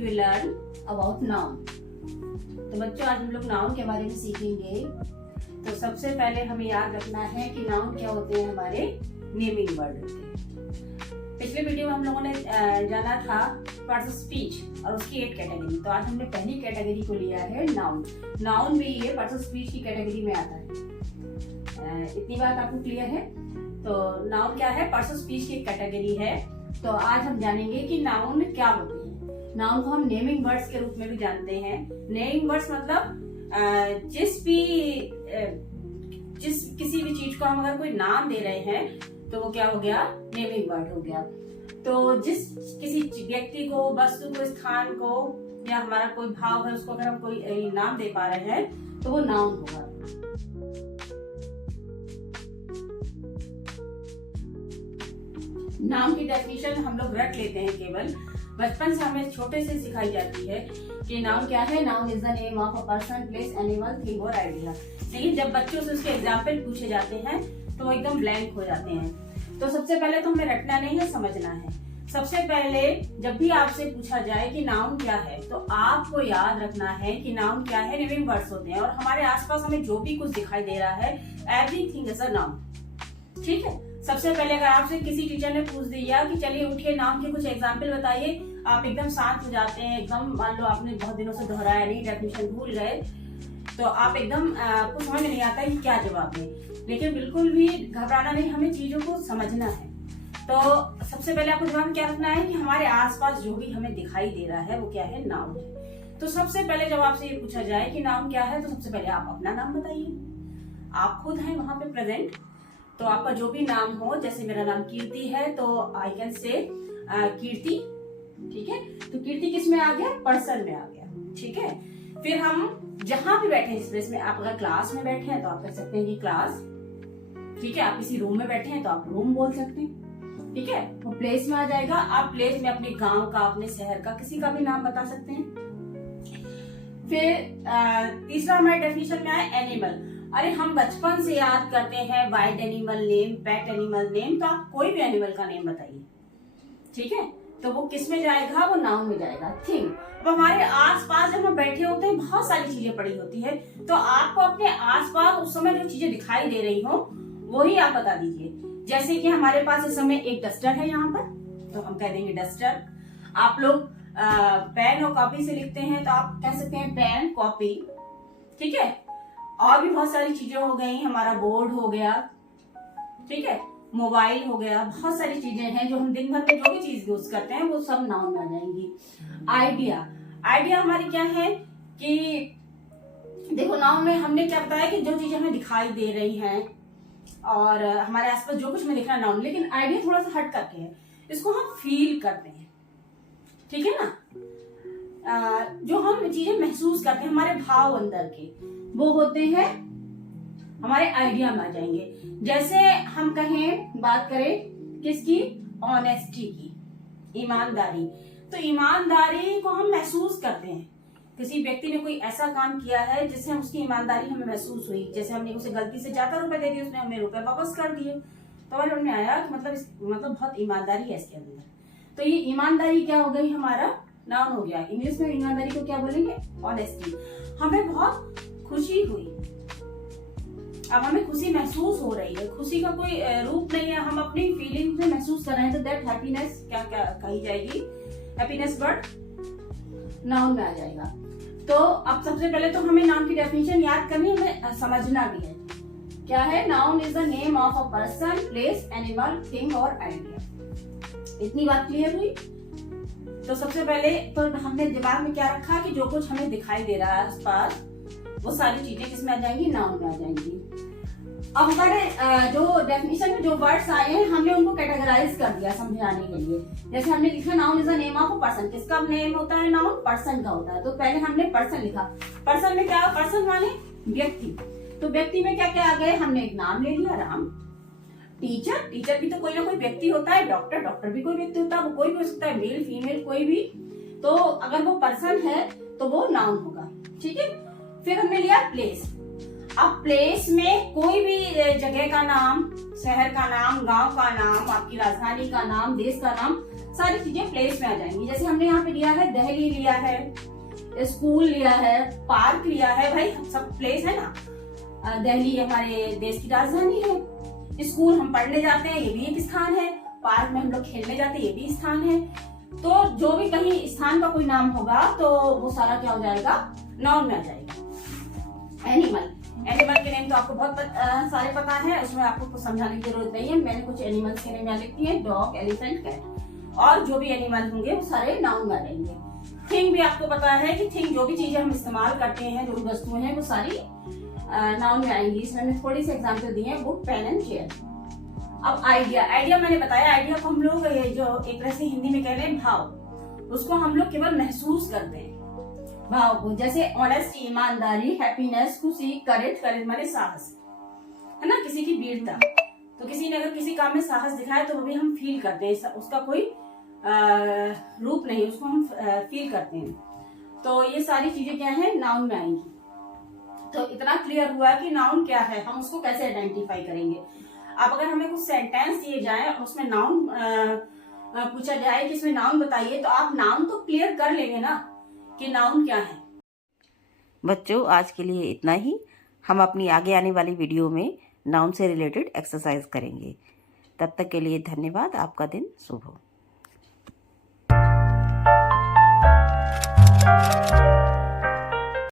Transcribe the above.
will learn about noun। तो बच्चों आज हम लोग नाउन के बारे में सीखेंगे। तो सबसे पहले हमें याद रखना है कि नाउन क्या होते हैं, हमारे नेमिंग वर्ड होते हैं। पिछले वीडियो में हम लोगों ने जाना था पार्ट्स ऑफ स्पीच और उसकी 8 कैटेगरी। तो आज हमने पहली कैटेगरी को लिया है नाउन। नाउन भी ये पार्ट्स ऑफ स्पीच की कैटेगरी में आता है। इतनी बात आपको क्लियर है। तो नाउन क्या है, पार्ट्स ऑफ स्पीच की कैटेगरी है। तो आज हम जानेंगे कि नाउन क्या होते हैं। नाउन को हम नेमिंग वर्ड्स के रूप में भी जानते हैं। नेमिंग वर्ड्स मतलब जिस किसी भी चीज को हम अगर कोई नाम दे रहे हैं तो वो क्या हो गया, नेमिंग वर्ड हो गया। तो जिस किसी व्यक्ति को, वस्तु को, स्थान को या हमारा कोई भाव है उसको अगर हम कोई नाम दे पा रहे हैं तो वो नाउन होगा। नाउन की डेफिनेशन हम लोग रट लेते हैं, केवल बचपन से हमें छोटे से सिखाई जाती है कि नाउन क्या है। Noun is the name of a person, place, animal, thing और आइडिया। लेकिन जब बच्चों से उसके एग्जाम्पल पूछे जाते हैं तो वो एकदम ब्लैंक हो जाते हैं। तो सबसे पहले तो हमें रटना नहीं है, समझना है। सबसे पहले जब भी आपसे पूछा जाए कि नाउन क्या है तो आपको याद रखना है कि नाउन क्या है, नेमिंग वर्ड्स होते हैं। और हमारे आसपास हमें जो भी कुछ दिखाई दे रहा है, एवरीथिंग इज अ नाउन। ठीक है। सबसे पहले अगर आपसे किसी टीचर ने पूछ दिया कि चलिए उठिए, नाउन के कुछ एग्जाम्पल बताइए, आप एकदम शांत हो जाते हैं। एकदम मान लो आपने बहुत दिनों से दोहराया नहीं, डेफिनेशन भूल गए, तो आप एकदम आपको समझ नहीं आता है कि क्या जवाब दें। लेकिन बिल्कुल भी घबराना नहीं, हमें चीजों को समझना है। तो सबसे पहले आपको दिमाग में क्या रखना है कि हमारे आसपास जो भी हमें दिखाई दे रहा है वो क्या है, नाउन है। तो सबसे पहले जब आपसे ये पूछा जाए कि नाउन क्या है तो सबसे पहले आप अपना नाम बताइए। आप खुद हैं वहां पे प्रेजेंट, तो आपका जो भी नाम हो, जैसे मेरा नाम कीर्ति है तो आई कैन से कीर्ति। ठीक है। तो कीर्ति किस में आ गया, पर्सन में आ गया। ठीक है। फिर हम जहां भी बैठे हैं स्पेस में, आप अगर क्लास में बैठे हैं तो आप कह सकते हैं कि क्लास। ठीक है। आप किसी रूम में बैठे हैं तो आप रूम बोल सकते हैं। ठीक है। वो प्लेस में आ जाएगा। आप प्लेस में अपने गांव का, अपने शहर का, किसी का भी नाम बता सकते हैं। फिर तीसरा हमारे डेफिनेशन में आया एनिमल। अरे हम बचपन से याद करते हैं wild animal name, pet animal name, तो आप कोई भी एनिमल का नेम बताइए। ठीक है। तो वो किस में जाएगा, वो नाउन में जाएगा। थिंग। अब हमारे आसपास जब हम बैठे होते हैं बहुत सारी चीजें पड़ी होती है, तो आपको अपने आसपास उस समय जो चीजें दिखाई दे रही हो वही आप बता दीजिए। जैसे कि हमारे पास इस समय एक डस्टर है यहाँ पर, तो हम कह देंगे डस्टर। आप लोग पेन और कॉपी से लिखते हैं तो आप कह सकते हैं पेन, कॉपी। ठीक है। और भी बहुत सारी चीजें हो गई, हमारा बोर्ड हो गया। ठीक है। मोबाइल हो गया। बहुत सारी चीजें हैं जो हम दिन भर में जो भी चीज यूज करते हैं वो सब नाउन में आ जाएंगी। आइडिया। आइडिया हमारी क्या है कि देखो नाउन में हमने क्या बताया कि जो चीजें हमें दिखाई दे रही हैं और हमारे आसपास जो कुछ हमें दिख रहा है नाउन। लेकिन आइडिया थोड़ा सा हट करके है, इसको हम फील करते हैं। ठीक है ना। जो हम चीजें महसूस करते हैं, हमारे भाव अंदर के, वो होते हैं हमारे आइडिया में आ जाएंगे। जैसे हम कहें, बात करें किसकी, ऑनेस्टी की, ईमानदारी। तो ईमानदारी को हम महसूस करते हैं। किसी व्यक्ति ने कोई ऐसा काम किया है जिससे उसकी ईमानदारी हमें महसूस हुई। जैसे हमने उसे गलती से ज्यादा रुपए दे दिए, उसने हमें रुपए वापस कर दिए, तो हमारे मन में आया कि मतलब बहुत ईमानदारी है इसके अंदर। तो ये ईमानदारी क्या हो गई, हमारा नाउन हो गया। इंग्लिश में ईमानदारी को क्या बोलेंगे, ऑनेस्टी। हमें बहुत खुशी हुई, अब हमें खुशी महसूस हो रही है। खुशी का कोई रूप नहीं है, हम अपनी फीलिंग से महसूस कर रहे हैं। तो दैट हैप्पीनेस क्या क्या कही जाएगी, हैप्पीनेस वर्ड नाउन में आ जाएगा। तो अब सबसे पहले तो हमें नाउन की डेफिनेशन याद करनी, हमें समझना भी है क्या है। Noun is the name of a person, place, animal, thing और आइडिया। इतनी बात क्लियर हुई। तो सबसे पहले तो हमने दिमाग में क्या रखा कि जो कुछ हमें दिखाई दे रहा है आसपास, वो सारी चीजें किसमें आ जाएंगी, नाउन में आ जाएंगी। अब हमारे जो डेफिनेशन में जो वर्ड्स आए हैं हमने उनको कैटेगराइज कर दिया समझाने के लिए। जैसे हमने लिखा noun is the name of a person. किसका नेम होता है, नाउन पर्सन का होता है। तो पहले हमने पर्सन लिखा। पर्सन में क्या, पर्सन माने व्यक्ति। तो व्यक्ति में क्या क्या आ गए, हमने एक नाम ले लिया, राम। टीचर, टीचर भी तो कोई ना कोई व्यक्ति होता है। डॉक्टर, डॉक्टर भी कोई व्यक्ति होता है, वो कोई भी हो सकता है, मेल फीमेल कोई भी। तो अगर वो पर्सन है तो वो नाउन होगा। ठीक है। फिर हमने लिया प्लेस। अब प्लेस में कोई भी जगह का नाम, शहर का नाम, गांव का नाम, आपकी राजधानी का नाम, देश का नाम, सारी चीजें प्लेस में आ जाएंगी। जैसे हमने यहाँ पे लिया है दिल्ली लिया है, स्कूल लिया है, पार्क लिया है, भाई सब प्लेस है ना। दिल्ली हमारे देश की राजधानी है, स्कूल हम पढ़ने जाते हैं ये भी एक स्थान है, पार्क में हम लोग खेलने जाते हैं ये भी स्थान है। तो जो भी कहीं स्थान का कोई नाम होगा तो वो सारा क्या हो जाएगा, नाउन में आ जाएगा। एनिमल, एनिमल के नेम तो आपको बहुत सारे पता है, उसमें आपको कुछ समझाने की जरूरत नहीं है। मैंने कुछ एनिमल्स के नेम यहाँ लिखती है, डॉग, एलिफेंट, कैट, और जो भी एनिमल होंगे वो सारे नाउन में आ जाएंगे। थिंग भी आपको पता है कि थिंग जो भी चीजें हम इस्तेमाल करते हैं, जो भी वस्तुएं हैं वो सारी नाउन में आएंगी। इसमें मैंने थोड़ी सी एग्जाम्पल दी है, बुक, पेन एंड चेयर। अब आइडिया, आइडिया मैंने बताया, आइडिया को हम लोग जो एक तरह से हिंदी में कह रहे हैं भाव, उसको हम लोग केवल महसूस करते हैं भाव को। जैसे ऑनेस्टी, ईमानदारी, हैप्पीनेस, खुशी, करेज, करेज माने साहस, है ना, किसी की वीरता। तो किसी ने अगर किसी काम में साहस दिखाया तो वो भी हम फील करते हैं, उसका कोई रूप नहीं, उसको हम फील करते हैं। तो ये सारी चीजें क्या है, नाउन में आएंगी। तो इतना क्लियर हुआ कि नाउन क्या है, हम उसको कैसे आइडेंटिफाई करेंगे। अब अगर हमें कुछ सेंटेंस दिए जाए और उसमें नाउन पूछा जाए कि इसमें नाउन बताइए, तो आप नाउन तो क्लियर कर लेंगे ना कि नाउन क्या है। बच्चों आज के लिए इतना ही। हम अपनी आगे आने वाली वीडियो में नाउन से रिलेटेड एक्सरसाइज करेंगे। तब तक के लिए धन्यवाद। आपका दिन शुभ हो।